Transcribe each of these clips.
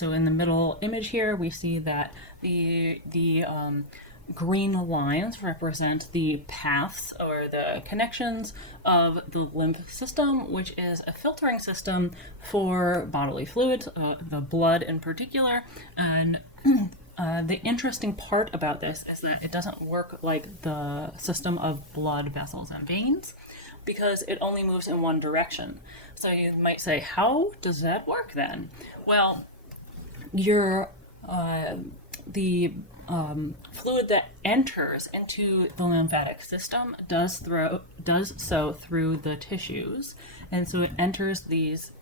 So in the middle image here, we see that the green lines represent the paths or the connections of the lymph system, which is a filtering system for bodily fluids, the blood in particular. And the interesting part about this is that it doesn't work like the system of blood vessels and veins because it only moves in one direction. So you might say, how does that work then? Well, the fluid that enters into the lymphatic system does so through the tissues, and so it enters these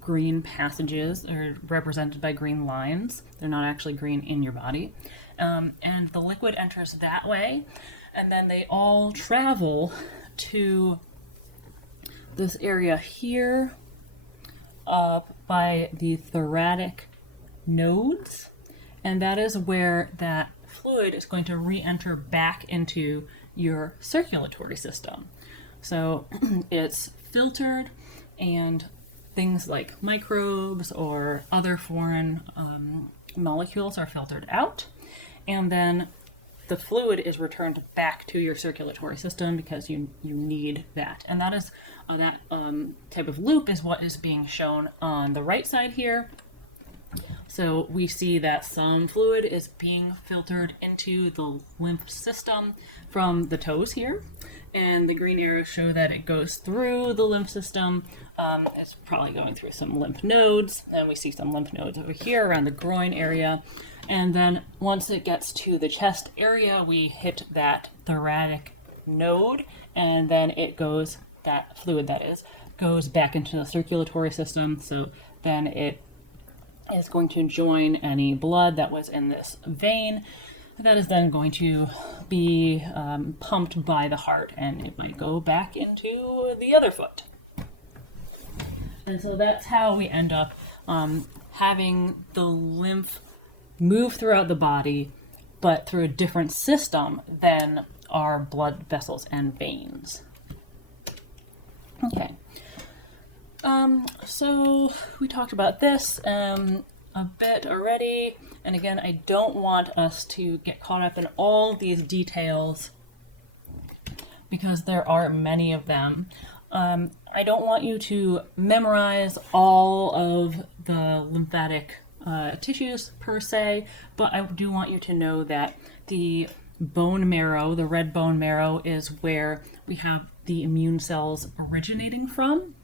green passages, are represented by green lines. They're not actually green in your body, and the liquid enters that way, and then they all travel to this area here by the thoracic nodes, and that is where that fluid is going to re-enter back into your circulatory system. So it's filtered, and things like microbes or other foreign molecules are filtered out, and then the fluid is returned back to your circulatory system because you need that. And that is that type of loop is what is being shown on the right side here. So we see that some fluid is being filtered into the lymph system from the toes here, and the green arrows show that it goes through the lymph system. It's probably going through some lymph nodes, and we see some lymph nodes over here around the groin area. And then once it gets to the chest area, we hit that thoracic node, and then it goes, that fluid that is, goes back into the circulatory system. So then it is going to join any blood that was in this vein. That is then going to be pumped by the heart, and it might go back into the other foot. And so that's how we end up having the lymph move throughout the body, but through a different system than our blood vessels and veins. Okay. So we talked about this a bit already, and again, I don't want us to get caught up in all these details because there are many of them. I don't want you to memorize all of the lymphatic tissues per se, but I do want you to know that the bone marrow, the red bone marrow, is where we have the immune cells originating from.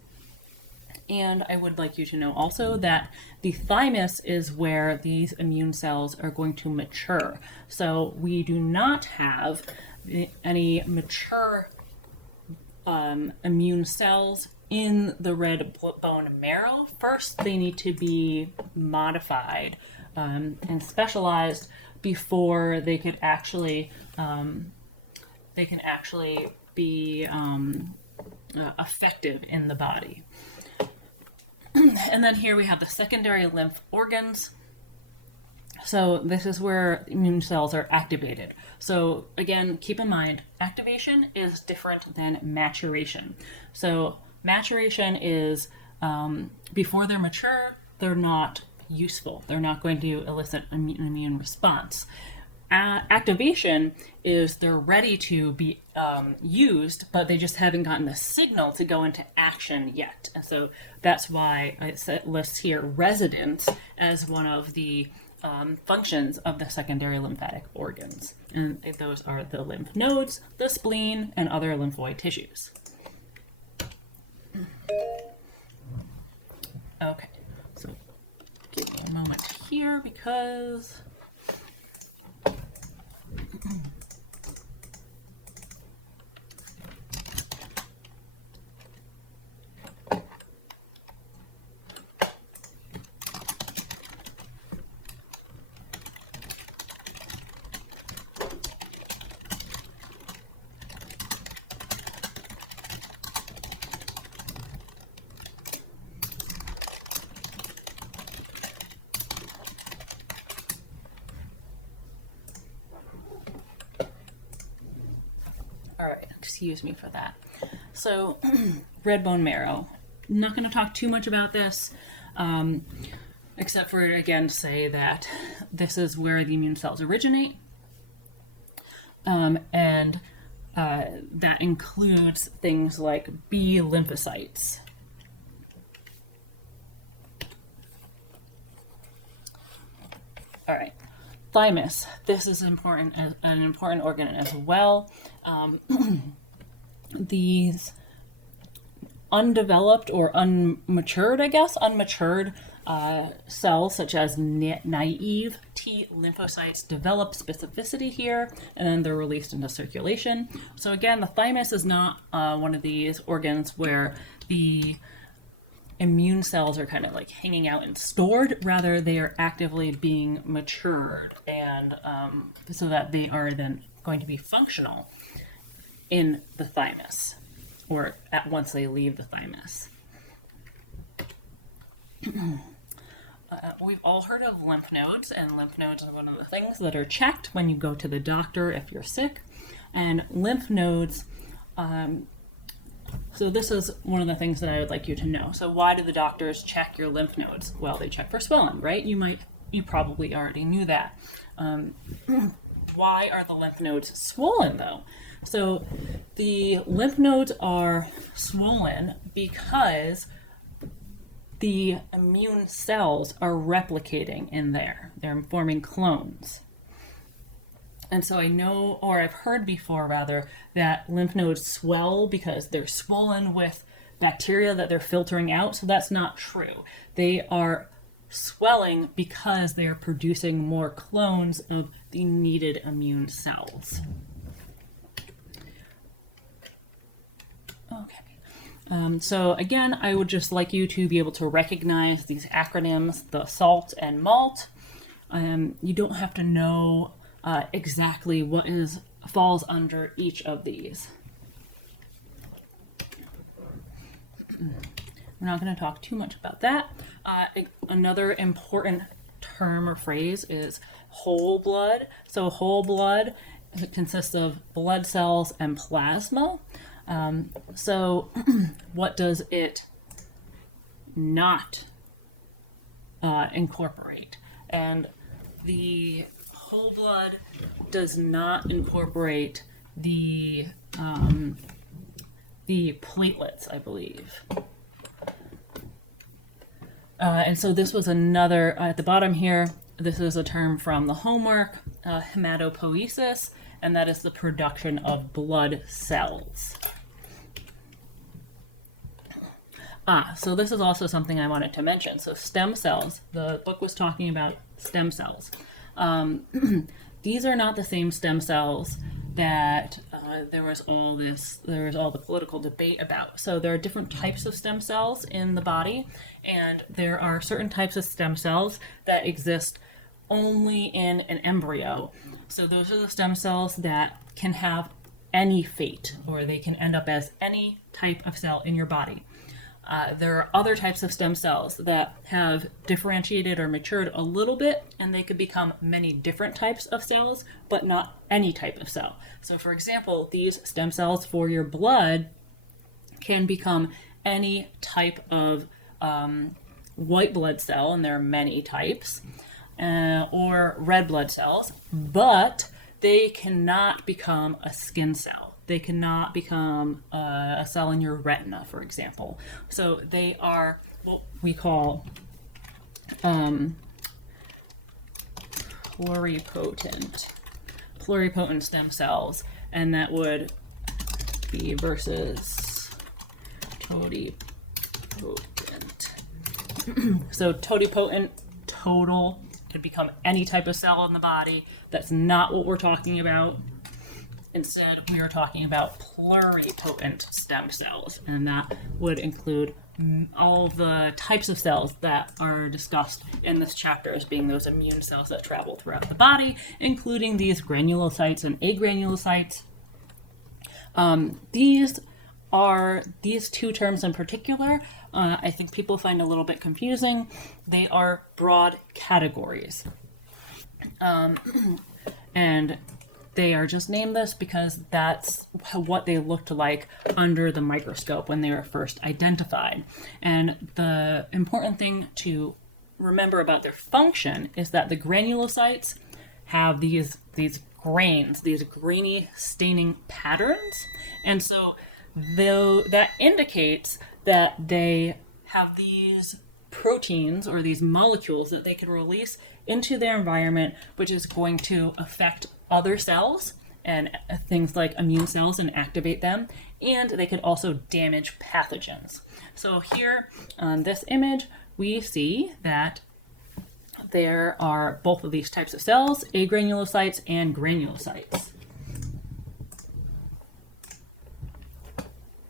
And I would like you to know also that the thymus is where these immune cells are going to mature. So we do not have any mature immune cells in the red bone marrow. First, they need to be modified and specialized before they could actually be effective in the body. And then here we have the secondary lymph organs. So this is where immune cells are activated. So again, keep in mind, activation is different than maturation. So maturation is before they're mature, they're not useful. They're not going to elicit an immune response. Activation is they're ready to be used, but they just haven't gotten the signal to go into action yet. And so that's why it lists here residence as one of the functions of the secondary lymphatic organs. And those are the lymph nodes, the spleen, and other lymphoid tissues. Okay, so give me a moment here because all right, excuse me for that. So, red bone marrow. I'm not going to talk too much about this. except for, again, say that this is where the immune cells originate. And that includes things like B lymphocytes. All right, thymus. This is important, as an important organ as well. These undeveloped or unmatured, unmatured cells such as naive T lymphocytes develop specificity here, and then they're released into circulation. So again, the thymus is not one of these organs where the immune cells are kind of like hanging out and stored. Rather, they are actively being matured, and so that they are then going to be functional in the thymus, or at once they leave the thymus. We've all heard of lymph nodes, and lymph nodes are one of the things that are checked when you go to the doctor if you're sick. And lymph nodes, so this is one of the things that I would like you to know. So why do the doctors check your lymph nodes? Well, they check for swelling, right? You probably already knew that. Why are the lymph nodes swollen though? So the lymph nodes are swollen because the immune cells are replicating in there. They're forming clones. And so I know, or I've heard before rather, that lymph nodes swell because they're swollen with bacteria that they're filtering out. So that's not true. They are swelling because they are producing more clones of the needed immune cells. Okay. So again, I would just like you to be able to recognize these acronyms, the SALT and MALT. You don't have to know exactly what falls under each of these. We're not going to talk too much about that. Another important term or phrase is whole blood. So whole blood consists of blood cells and plasma. So what does it not incorporate? And the whole blood does not incorporate the platelets, I believe. And so this was another, at the bottom here, this is a term from the homework, hematopoiesis, and that is the production of blood cells. So this is also something I wanted to mention. So stem cells, the book was talking about stem cells. These are not the same stem cells that there was all the political debate about. So there are different types of stem cells in the body, and there are certain types of stem cells that exist only in an embryo. So those are the stem cells that can have any fate, or they can end up as any type of cell in your body. There are other types of stem cells that have differentiated or matured a little bit, and they could become many different types of cells, but not any type of cell. So for example, these stem cells for your blood can become any type of white blood cell, and there are many types, or red blood cells, but they cannot become a skin cell. They cannot become a cell in your retina, for example. So they are what we call pluripotent stem cells, and that would be versus totipotent. So totipotent, total, could become any type of cell in the body. That's not what we're talking about. Instead, we are talking about pluripotent stem cells, and that would include all the types of cells that are discussed in this chapter as being those immune cells that travel throughout the body, including these granulocytes and agranulocytes. These two terms in particular, I think people find a little bit confusing. They are broad categories. And they are just named this because that's what they looked like under the microscope when they were first identified. And the important thing to remember about their function is that the granulocytes have these grains, these grainy staining patterns. And so though that indicates that they have these proteins or these molecules that they can release into their environment, which is going to affect other cells and things like immune cells and activate them. And they could also damage pathogens. So here on this image, we see that there are both of these types of cells, agranulocytes and granulocytes.